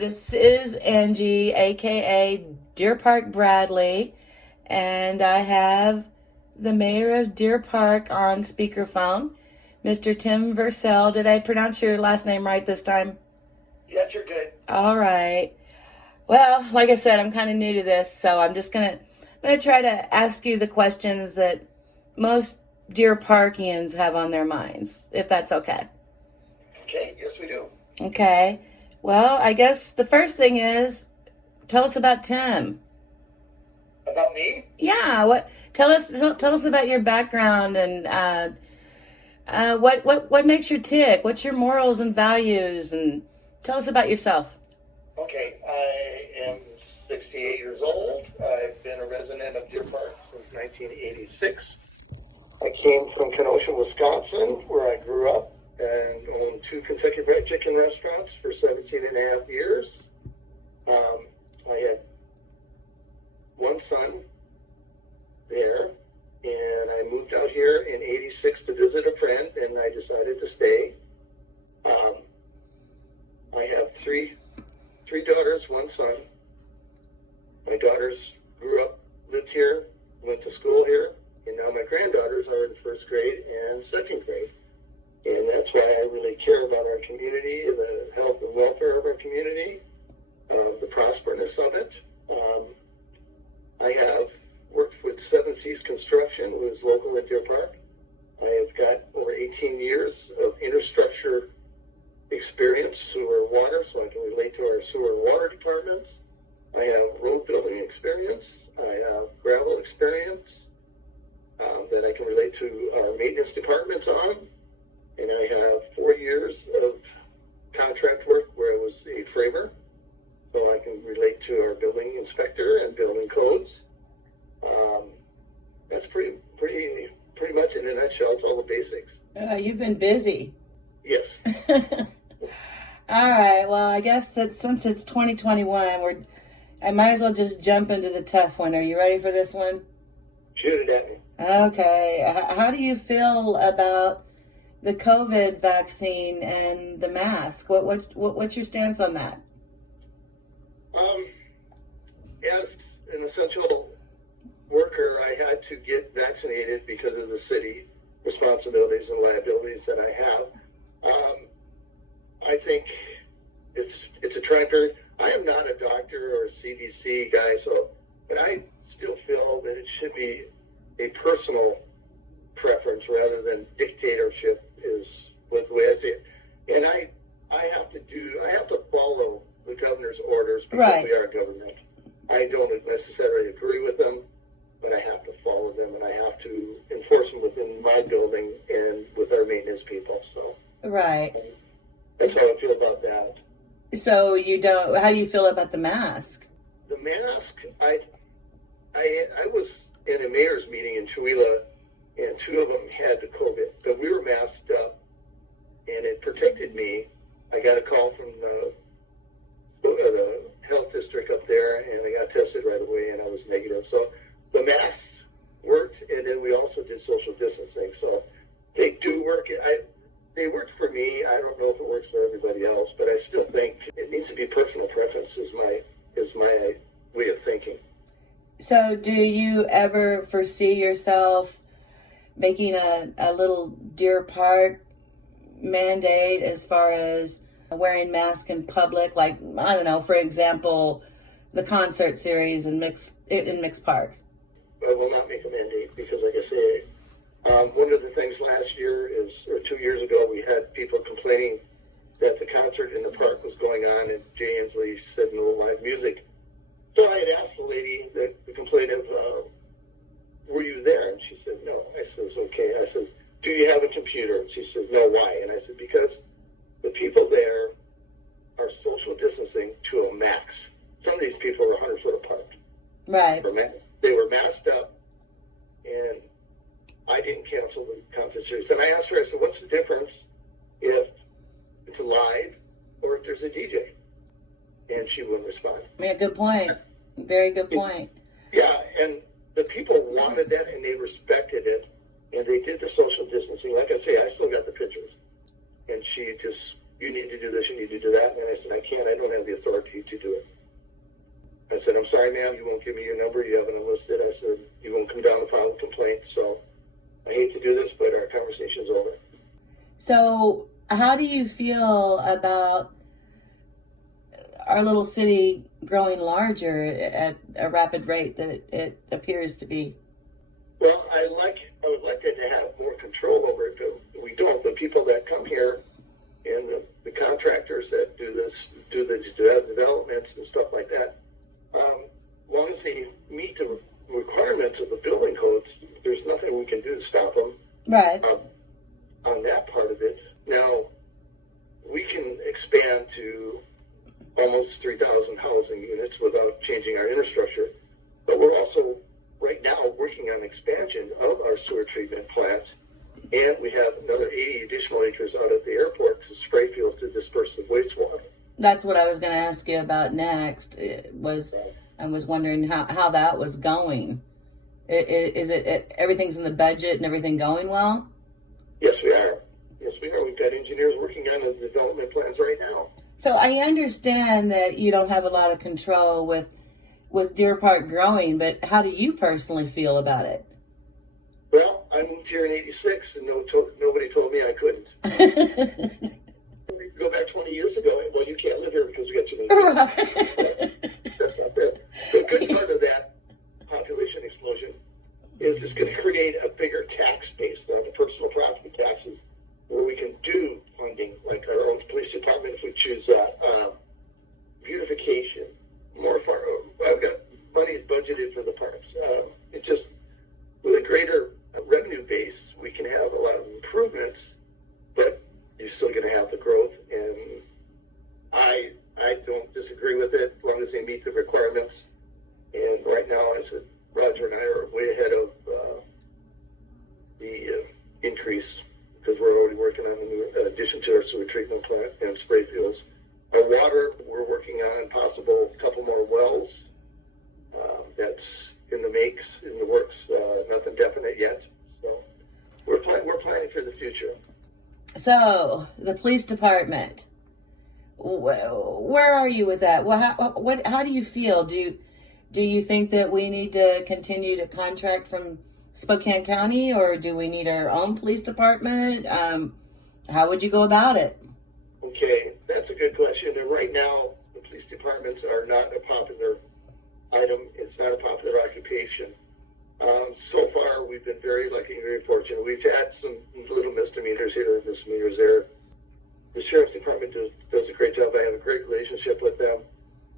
This is Angie, aka Deer Park Bradley, and I have the mayor of Deer Park on speakerphone, Mr. Tim Verzal. Did I pronounce your last name right this time? Yes, you're good. All right. Well, like I said, I'm kind of new to this, so I'm gonna try to ask you the questions that most Deer Parkians have on their minds, if that's okay. Okay, yes, we do. Okay. Well, I guess the first thing is, tell us about Tim. About me? Yeah. Tell us about your background and what makes you tick. What's your morals and values, and tell us about yourself. Okay, I am 68 years old. I've been a resident of Deer Park since 1986. I came from Kenosha, Wisconsin, where I grew up, and owned two Kentucky Fried Chicken restaurants for 17 and a half years. I had one son there, and I moved out here in 86 to visit a friend, and I decided to stay. I have three daughters, one son. My daughters grew up, lived here, went to school here, and now my granddaughters are in first grade and second grade. And that's why I really care about our community, the health and welfare of our community, the prosperousness of it. I have worked with Seven Seas Construction, who is local at Deer Park. I have got over 18 years of infrastructure experience, sewer and water, so I can relate to our sewer and water departments. I have road building experience. I have gravel experience that I can relate to our maintenance departments on. And I have 4 years of contract work where I was a framer, so I can relate to our building inspector and building codes. That's pretty much in a nutshell. It's all the basics. You've been busy. Yes. All right. Well, I guess that since it's 2021, I might as well just jump into the tough one. Are you ready for this one? Shoot it at me. Okay. How do you feel about the COVID vaccine and the mask? What's your stance on that? As an essential worker, I had to get vaccinated because of the city responsibilities and liabilities that I have. I think it's a trying period. I am not a doctor or a CDC guy, but I still feel that it should be a personal preference rather than dictatorship is with the way I see it. And I have to follow the governor's orders because Right. we are government. I don't necessarily agree with them, but I have to follow them, and I have to enforce them within my building and with our maintenance people. So Right. that's how I feel about that. So how do you feel about the mask? The mask, I was in a mayor's meeting in Tooele, and two of them had the COVID, but we were masked up, and it protected me. I got a call from the health district up there, and I got tested right away, and I was negative. So the masks worked, and then we also did social distancing. So they do work. They worked for me. I don't know if it works for everybody else, but I still think it needs to be personal preference is my way of thinking. So do you ever foresee yourself making a little Deer Park mandate as far as wearing masks in public? Like, I don't know, for example, the concert series in Mix Park. I will not make a mandate because, like I say, one of the things last year or 2 years ago, we had people complaining that the concert in the park was going on, and Jay Inslee said no live music. So I had asked the lady the complaint of, were you there? And she said, no. I said, okay. I said, do you have a computer? And she said, no, why? And I said, because the people there are social distancing to a max. Some of these people are 100 foot apart. Right. They were masked up, and I didn't cancel the concert series. And I asked her, I said, what's the difference if it's live or if there's a DJ? And she wouldn't respond. Yeah, good point. Very good point. Yeah, and the people wanted that, and they respected it, and they did the social distancing. Like I say, I still got the pictures. And she just, you need to do this, you need to do that. And I said, I can't, I don't have the authority sorry, ma'am, you won't give me your number. You haven't enlisted. I said, you won't come down and file a complaint. So I hate to do this, but our conversation's over. So how do you feel about our little city growing larger at a rapid rate that it appears to be? Well, I would like it to have more control over it, but we don't. The people that come here and the contractors that do the developments and stuff like that, as long as they meet the requirements of the building codes, there's nothing we can do to stop them. Right. On that part of it. Now, we can expand to almost 3,000 housing units without changing our infrastructure, but we're also right now working on expansion of our sewer treatment plant, and we have another 80 additional acres out at the airport to spray fields to disperse the wastewater. That's what I was going to ask you about next. I was wondering how that was going. Is it everything's in the budget and everything going well? Yes, we are. Yes, we are. We've got engineers working on the development plans right now. So I understand that you don't have a lot of control with Deer Park growing, but how do you personally feel about it? Well, I moved here in '86, and nobody told me I couldn't. Go back 20 years ago, well, you can't live here because we got too many people. Right. That's not bad. The good part of that population explosion is it's going to create a bigger tax base on the personal property taxes, where we can do funding, like our own police department, if we choose that, beautification, more far. I've got money budgeted for the parks. It just, with a greater revenue base, we can have a lot of improvements, but you're still going to have the growth, and I don't disagree with it as long as they meet the requirements. And right now, I said, Roger and I are way ahead of the increase, because we're already working on a new addition to our sewer treatment plant and spray fields. Our water, we're working on possible couple more wells. That's in the works, nothing definite yet. So we're planning for the future. So the police department, where are you with that? Well, how do you feel? Do you think that we need to continue to contract from Spokane County, or do we need our own police department? How would you go about it? Okay, that's a good question. And right now, the police departments are not a popular item. It's not a popular occupation. So far, we've been very lucky and very fortunate. We've had some little misdemeanors here, misdemeanors there. The sheriff's department does a great job. I have a great relationship with them.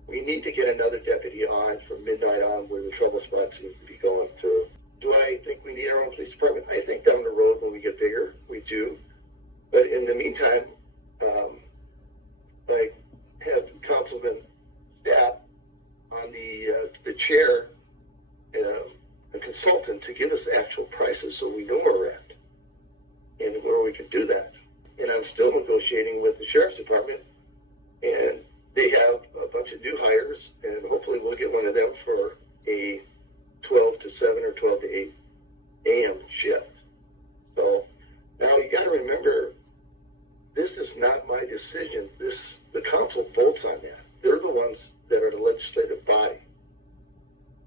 We need to get another deputy on from midnight on, where the trouble spots seem to be going through. Do I think we need our own police department? I think down the road when we get bigger, we do. But in the meantime, I have Councilman Stapp on the chair, a consultant, to give us actual prices so we know where we're at and where we can do that. And I'm still negotiating with the sheriff's department, and they have a bunch of new hires, and hopefully we'll get one of them for a 12 to 7 or 12 to 8 a.m. shift. So now you got to remember, this is not my decision. The council votes on that. They're the ones that are the legislative body.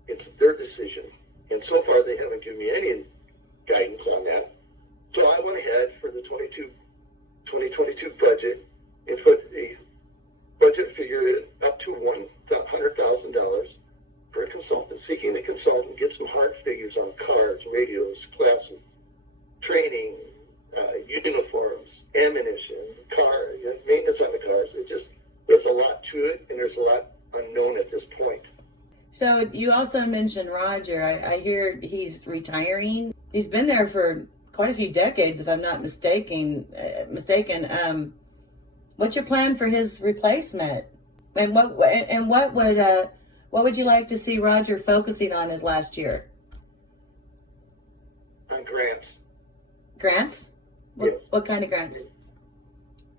It's their decision. And so far they haven't given me any guidance on that. So I went ahead for the 2022 budget and put a budget figure up to $100,000 for a consultant, seeking a consultant, get some hard figures on cars, radios, classes, training, uniforms, ammunition, maintenance on the cars. There's a lot to it, and there's a lot unknown at this point. So you also mentioned Roger. I hear he's retiring. He's been there for quite a few decades, if I'm not mistaken. What's your plan for his replacement? And what would you like to see Roger focusing on his last year? On grants. Grants? Yes. What kind of grants?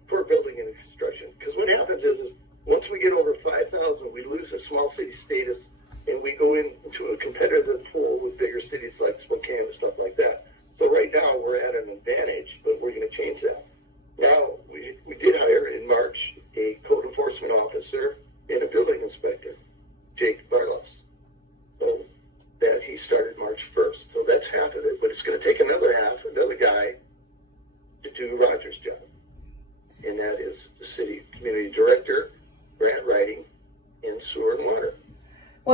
For building and construction. Because what happens is once we get over 5,000, we lose a small city status, and we go into a competitive pool with bigger cities like Spokane and stuff like that. So right now we're at an advantage, but we're going to change that. Now, we did hire in March a code enforcement officer and a building inspector, Jake Barlos.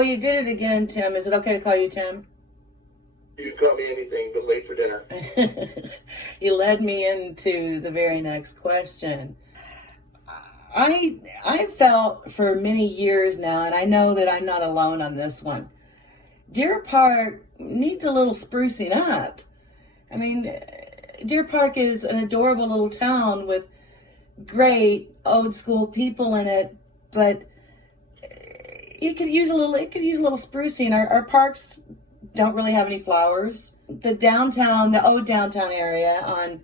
Well, you did it again, Tim. Is it okay to call you Tim? You can call me anything, but late for dinner. You led me into the very next question. I felt for many years now, and I know that I'm not alone on this one, Deer Park needs a little sprucing up. I mean, Deer Park is an adorable little town with great old school people in it, but it could use a little sprucing. Our parks don't really have any flowers. The old downtown area on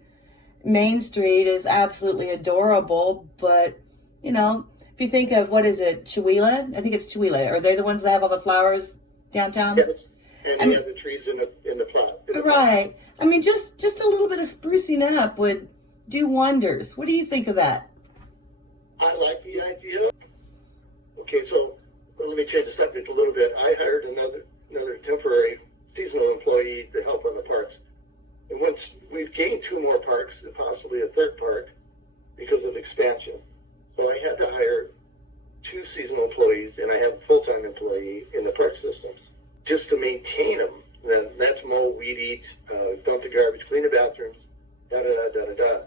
Main Street is absolutely adorable, but you know, if you think of, what is it, Chihuahua? I think it's Chihuahua. Are they the ones that have all the flowers downtown? Yes, and you have the trees in the plot. Right. I mean, just a little bit of sprucing up would do wonders. What do you think of that? I like the idea. Okay, so let me change the subject a little bit. I hired another temporary seasonal employee to help on the parks. And once we've gained 2 more parks and possibly a 3rd park because of expansion. So I had to hire 2 seasonal employees, and I have a full-time employee in the park systems just to maintain them. And that's mow, weed eat, dump the garbage, clean the bathrooms, da-da-da-da-da-da.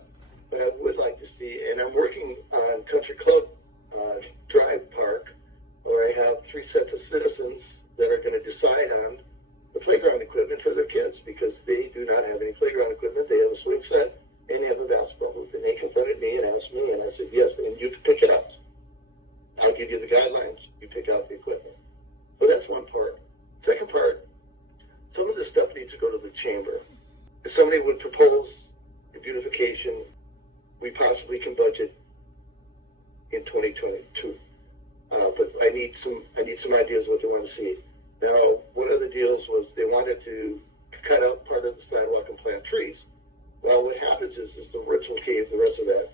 But I would like to see, and I'm working on Country Club Drive Park, where I have 3 sets of citizens that are going to decide on the playground equipment for their kids, because they do not have any playground equipment. They have a swing set and they have a basketball hoop, and they confronted me and asked me, and I said, yes, and you can pick it up. I'll give you the guidelines. You pick out the equipment. So that's one part. Second part, some of this stuff needs to go to the chamber. If somebody would propose a beautification, we possibly can budget in 2022. But I need some ideas of what they want to see. Now, one of the deals was they wanted to cut out part of the sidewalk and plant trees. Well, what happens is the roots will cave the rest of that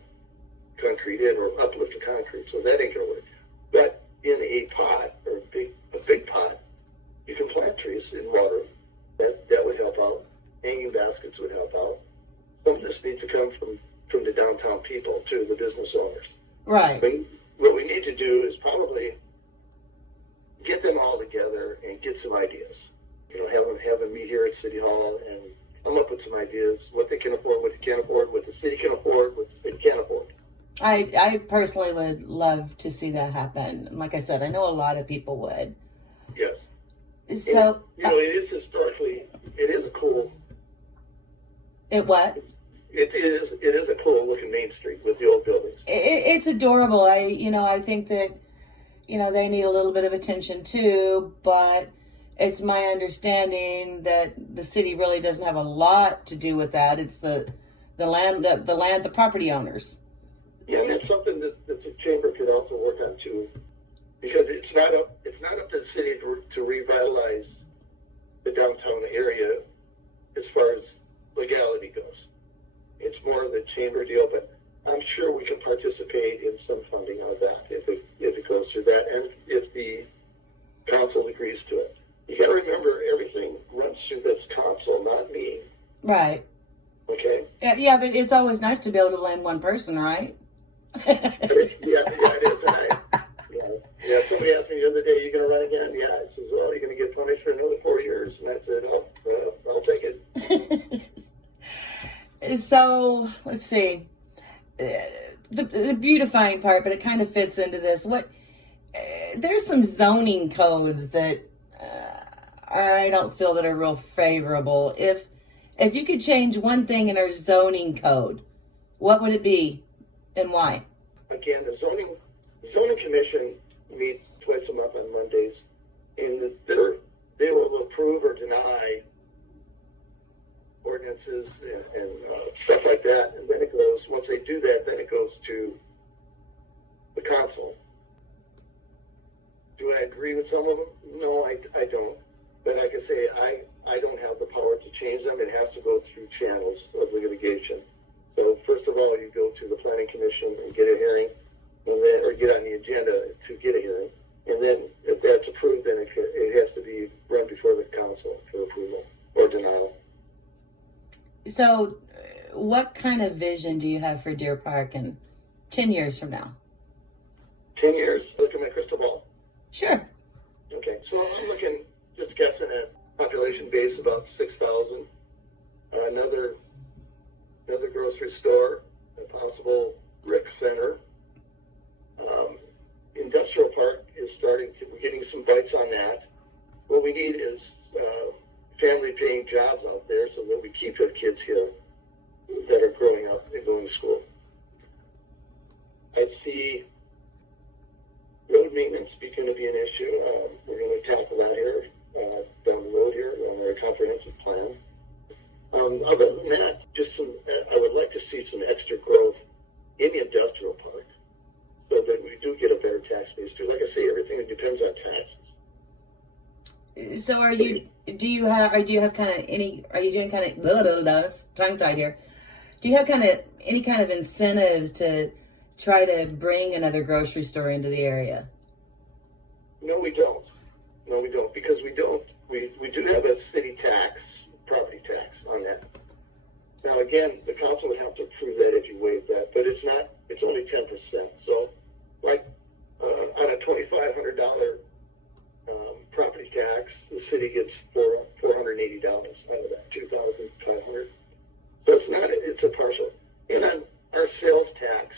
concrete in, or uplift the concrete, so that ain't gonna work. But in a pot, or a big pot, you can plant trees and water them. That would help out. Hanging baskets would help out. Some of this needs to come from the downtown people too, the business owners. Right. But what we need to do is probably get them all together and get some ideas. You know, have them meet here at City Hall and come up with some ideas, what they can afford, what they can't afford, what the city can afford, what the city can't afford. I personally would love to see that happen. Like I said, I know a lot of people would. Yes. So, and, it is historically, it is a cool. It what? It is a cool looking Main Street with the old buildings. It's adorable. I think that, they need a little bit of attention too, but it's my understanding that the city really doesn't have a lot to do with that. It's the property owners. Yeah, and that's something that the chamber could also work on too, because it's not up to the city to revitalize the downtown area as far as legality goes. It's more of the chamber deal, but I'm sure we can participate in some funding on that if it goes through that, and if the council agrees to it. You got to remember, everything runs through this council, not me. Right. Okay. Yeah, but it's always nice to be able to blame one person, right? Yeah, it is. Yeah, somebody asked me the other day, "You going to run again?" Yeah, I says, "Well, you're going to get punished for another 4 years," and I said, "Oh, I'll take it." So let's see, the beautifying part, but it kind of fits into this. There's some zoning codes that I don't feel that are real favorable. If you could change one thing in our zoning code, what would it be and why? Again, the zoning commission meets twice a month on Mondays, and they will approve or deny ordinances and stuff like that. And then once they do that, then it goes to the council. Do I agree with some of them? No, I don't. But like I say, I don't have the power to change them. It has to go through channels of litigation. So first of all, you go to the planning commission and get a hearing, or get on the agenda to get a hearing. And then if that's approved, then it has to be run before the council for approval or denial. So what kind of vision do you have for Deer Park in 10 years from now? 10 years? Look at my crystal ball. Sure. Okay, so need is family paying jobs out there so that we keep the kids here that are growing up and going to school. I see road maintenance going to be an issue. We're going to tackle that here down the road here on our comprehensive plan. Other than that, I would like to see some extra growth in the industrial park so that we do get a better tax base too. Like I say, everything depends on taxes. So are you doing kind of tongue-tied here. Do you have any kind of incentives to try to bring another grocery store into the area? No, we don't. Because we do have a city tax, property tax on that. Now again, the council would have to approve that if you waive that, but it's only 10%. So like on a $2,500 property tax, the city gets $480 out of that, $2,500. So it's a partial. And on our sales tax,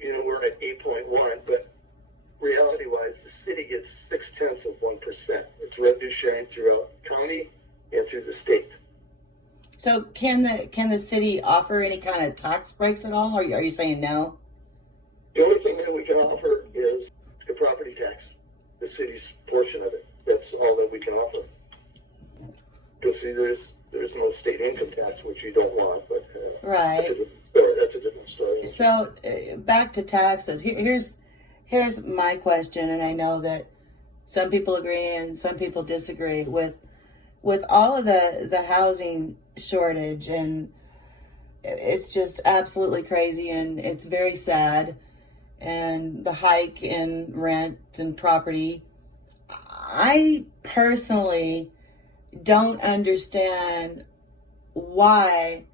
we're at 8.1, but reality-wise, the city gets 0.6%. It's revenue sharing throughout the county and through the state. So can the city offer any kind of tax breaks at all? Or are you saying no? The only thing that we can offer is the property tax, the city's portion of it. That's all that we can offer. You'll see there's no state income tax, which you don't want, but right. That's a different story. So back to taxes. Here's my question, and I know that some people agree and some people disagree with all of the housing shortage, and it's just absolutely crazy, and it's very sad. And the hike in rent and property, I personally don't understand why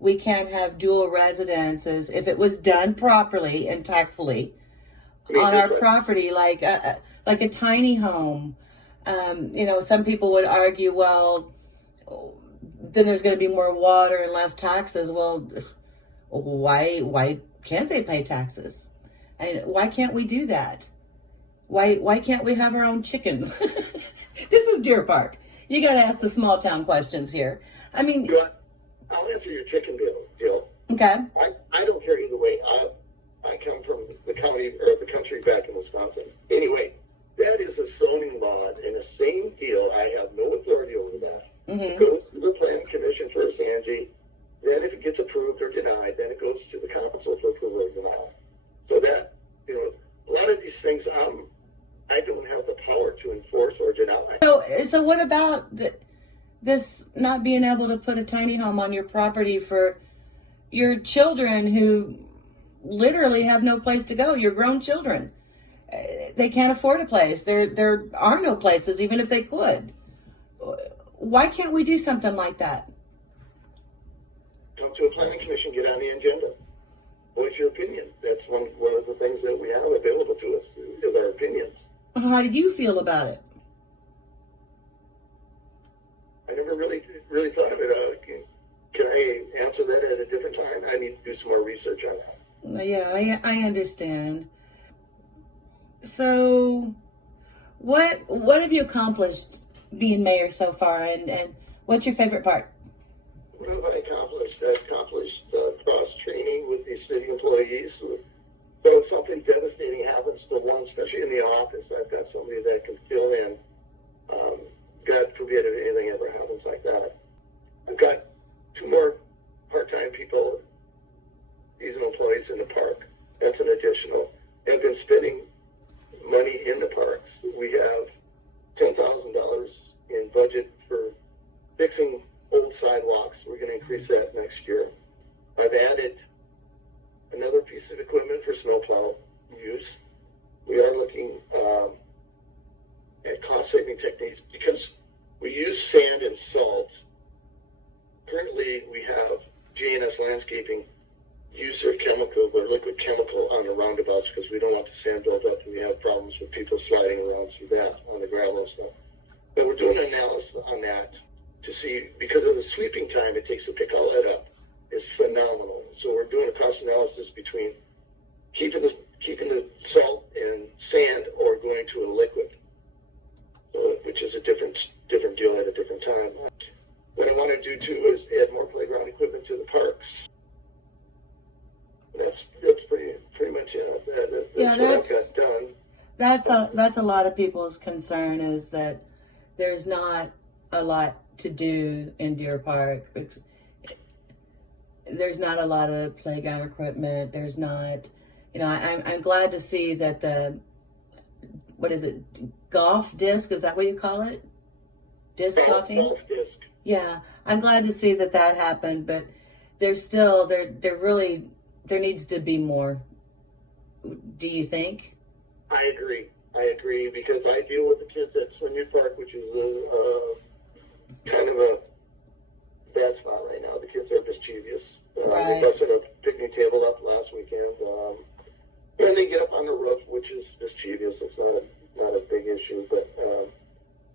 we can't have dual residences if it was done properly and tactfully on our property, like a tiny home. Some people would argue, well, then there's going to be more water and less taxes. Well, why can't they pay taxes? And why can't we do that? Why can't we have our own chickens? This is Deer Park. You got to ask the small town questions here. I mean, I'll answer your chicken deal. Okay. I don't care either way. I come from the county or the country back in Wisconsin. Anyway, that is a zoning law and the same deal. I have no authority over that. Mm-hmm. It goes to the planning commission first, Angie. Then if it gets approved or denied, then it goes to the council for approval or denial. So that, a lot of these things, I don't have the power to enforce or deny. So what about this not being able to put a tiny home on your property for your children who literally have no place to go? Your grown children, they can't afford a place. There are no places, even if they could. Why can't we do something like that? Come to a planning commission, get on the agenda. What's your opinion? That's one of the things that we have available to us is our opinions. How do you feel about it? I never really thought of it. Can I answer that at a different time? I need to do some more research on that. Yeah, I understand. So, what have you accomplished being mayor so far, and what's your favorite part? What have I accomplished? I've accomplished cross-training with these city employees. So if something devastating happens to one, especially in the office, I've got somebody that can fill in. God forbid if anything ever happens like that. I've got 2 more part-time people, seasonal employees in the park. That's an additional. I've been spending money in the parks. We have $10,000 in budget for fixing old sidewalks. We're going to increase that next year. I've added another piece of equipment for snowplow use. That's a lot of people's concern, is that there's not a lot to do in Deer Park. There's not a lot of playground equipment. There's not, I'm glad to see that what is it, golf disc? Is that what you call it? Disc golfing? Golf disc. Yeah, I'm glad to see that happened, but there's still, there needs to be more. Do you think? I agree, because I deal with the kids at Swinyon Park, which is kind of a bad spot right now. The kids are mischievous. Right. They busted a picnic table up last weekend. And they get up on the roof, which is mischievous. It's not a big issue, but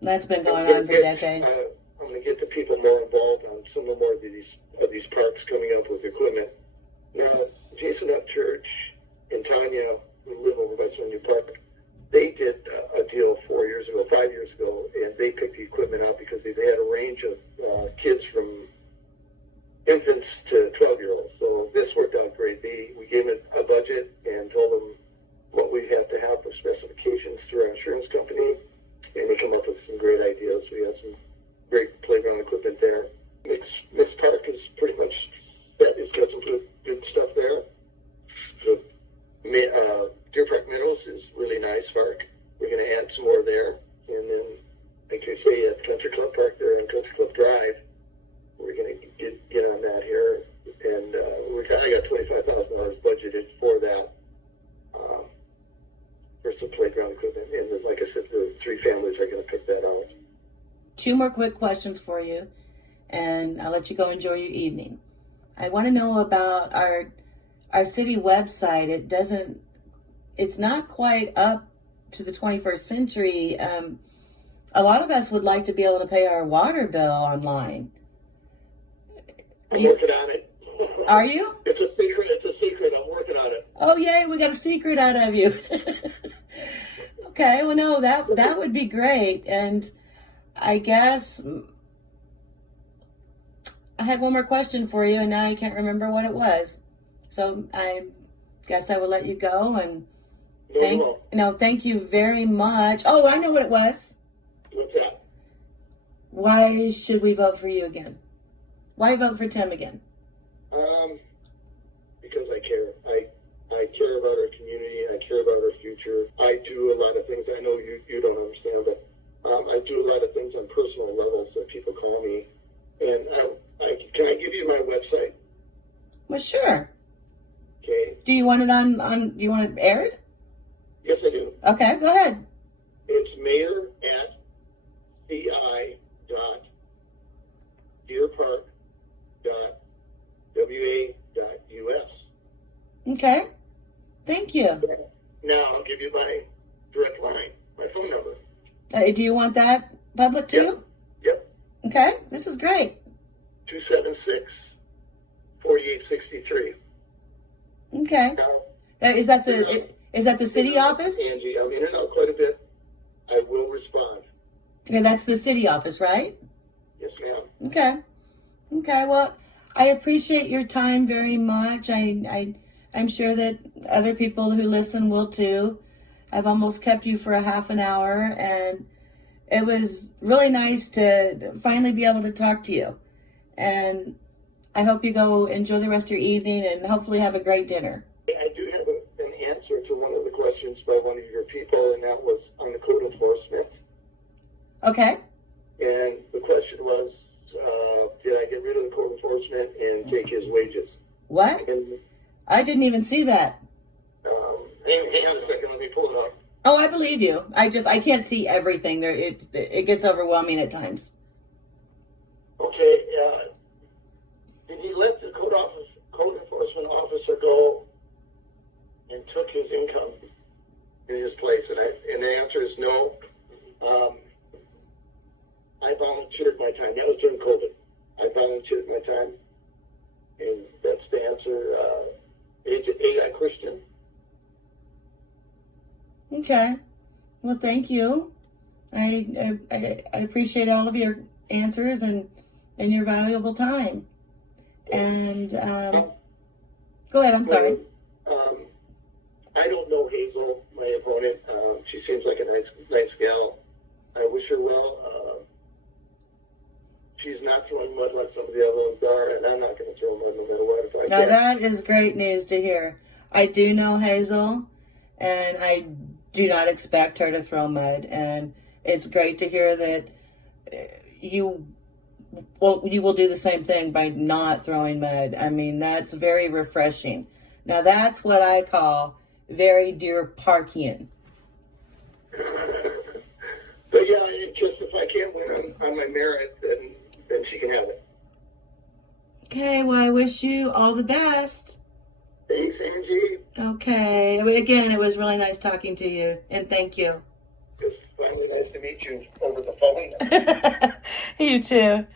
That's been going on for decades. I'm going to get the people more involved on some more of these parks coming up with equipment. Now, Jason Up Church and Tanya, who live over by Swinyon Park, they did a deal 5 years ago, and they picked the equipment out because they had a range of kids from infants to 12-year-olds. So this worked out great. We gave it a budget and told them what we have to have for specifications through our insurance company, and they come up with some great ideas. We have some great playground equipment there. This park is pretty much set. It's got some good stuff there. The Deer Park Meadows is really nice park. We're going to add some more there. And then, like you say, at Country Club Park there on Country Club Drive, we're going to get on that here. And I got $25,000 budgeted for that, for some playground equipment. And then, like I said, the 3 families are going to pick that out. 2 more quick questions for you, and I'll let you go enjoy your evening. I want to know about our city website. It's not quite up to the 21st century. A lot of us would like to be able to pay our water bill online. I'm working on it. Are you? It's a secret. I'm working on it. Oh, yay, we got a secret out of you. Okay, well, no, that would be great. And I guess I had one more question for you, and now I can't remember what it was. So I guess I will let you go, and thank you very much. Oh, I know what it was. What's that? Why should we vote for you again? Why vote for Tim again? Because I care. I care about our community. I care about our future. I do a lot of things. I know you don't understand, but I do a lot of things on personal levels that people call me. And can I give you my website? Well, sure. Okay. Do you want it do you want it aired? Yes, I do. Okay, go ahead. It's mayor@ci.deerpark.wa.us. Okay. Thank you. Now I'll give you my direct line, my phone number. Do you want that public too? Yep. Okay, this is great. 276-4863. Okay. Is that the city office? Angie, I'm in and out quite a bit. I will respond. Okay, that's the city office, right? Yes, ma'am. Okay. Well, I appreciate your time very much. I'm sure that other people who listen will too. I've almost kept you for a half an hour, and it was really nice to finally be able to talk to you. And I hope you go enjoy the rest of your evening and hopefully have a great dinner. I do have an answer to one of the questions by one of your people, and that was on the code enforcement. Okay. And the question was, did I get rid of the code enforcement and take his wages? What? And, I didn't even see that. hang on a second, let me pull it up. Oh, I believe you. I can't see everything. There, it gets overwhelming at times. Okay, did he let the code enforcement officer go and took his income in his place? And the answer is no. I volunteered my time. That was during COVID. I volunteered my time, and that's the answer. AI Christian. Okay. Well, thank you. I appreciate all of your answers and your valuable time. And go ahead. I'm sorry. I don't know Hazel, my opponent. She's Now Yeah. that is great news to hear. I do know Hazel, and I do not expect her to throw mud. And it's great to hear that you will do the same thing by not throwing mud. I mean, that's very refreshing. Now that's what I call very deer parkian. But yeah, it just if I can't win on my merit, then she can have it. Okay, well, I wish you all the best. Thanks, Angie. Okay. Again, it was really nice talking to you, and thank you. It's finally nice to meet you over the phone. You too.